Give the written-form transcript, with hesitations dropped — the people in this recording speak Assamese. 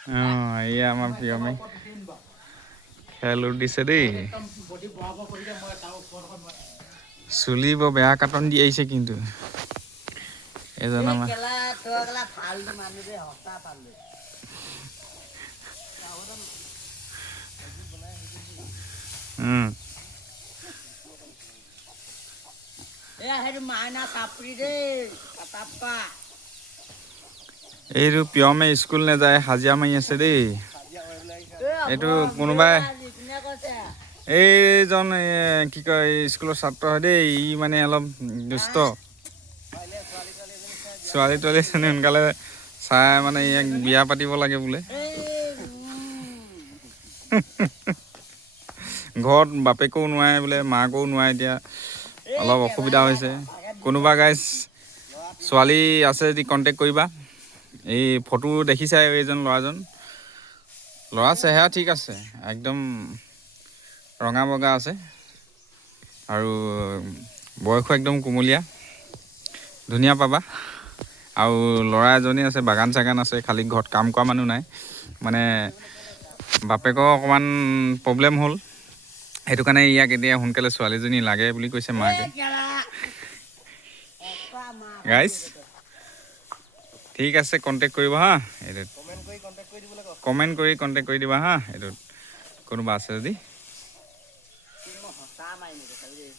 এয়া আমাৰ প্ৰিয়মে খেল দিছে দেই। চুলি বৰ বেয়া কাটন দি আহিছে কিন্তু এজন আমাৰ এইটো প্ৰিয়মে স্কুল নাযায়, হাজিৰা মাৰি আছে দেই। এইটো কোনোবাই এইজন কি কয় স্কুলৰ ছাত্ৰ হয় দেই। ই মানে অলপ দুষ্ট। ছোৱালী তোৱালী সোনকালে চাই মানে ইয়াক বিয়া পাতিব লাগে বোলে। ঘৰত বাপেকেও নোৱাৰে বোলে, মাকেও নোৱাৰে। এতিয়া অলপ অসুবিধা হৈছে। কোনোবা গাইজ ছোৱালী আছে যদি কণ্টেক্ট কৰিবা। এই ফটো দেখিছাই এইজন ল'ৰাজন। ল'ৰা চেহেৰা ঠিক আছে, একদম ৰঙা বগা আছে আৰু বয়সো একদম কুমলীয়া, ধুনীয়া পাবা। আৰু ল'ৰা এজনী আছে, বাগান চাগান আছে, খালী ঘৰত কাম কৰা মানুহ নাই। মানে বাপেকৰ অকণমান প্ৰব্লেম হ'ল, সেইটো কাৰণে ইয়াক এতিয়া সোনকালে ছোৱালীজনী লাগে বুলি কৈছে মাকে। গাইজ ঠিক আছে, কণ্টেক্ট কৰিব হা। এইটোত কমেণ্ট কৰি কণ্টেক্ট কৰি দিবা হা। এইটোত কোনোবা আছে যদি।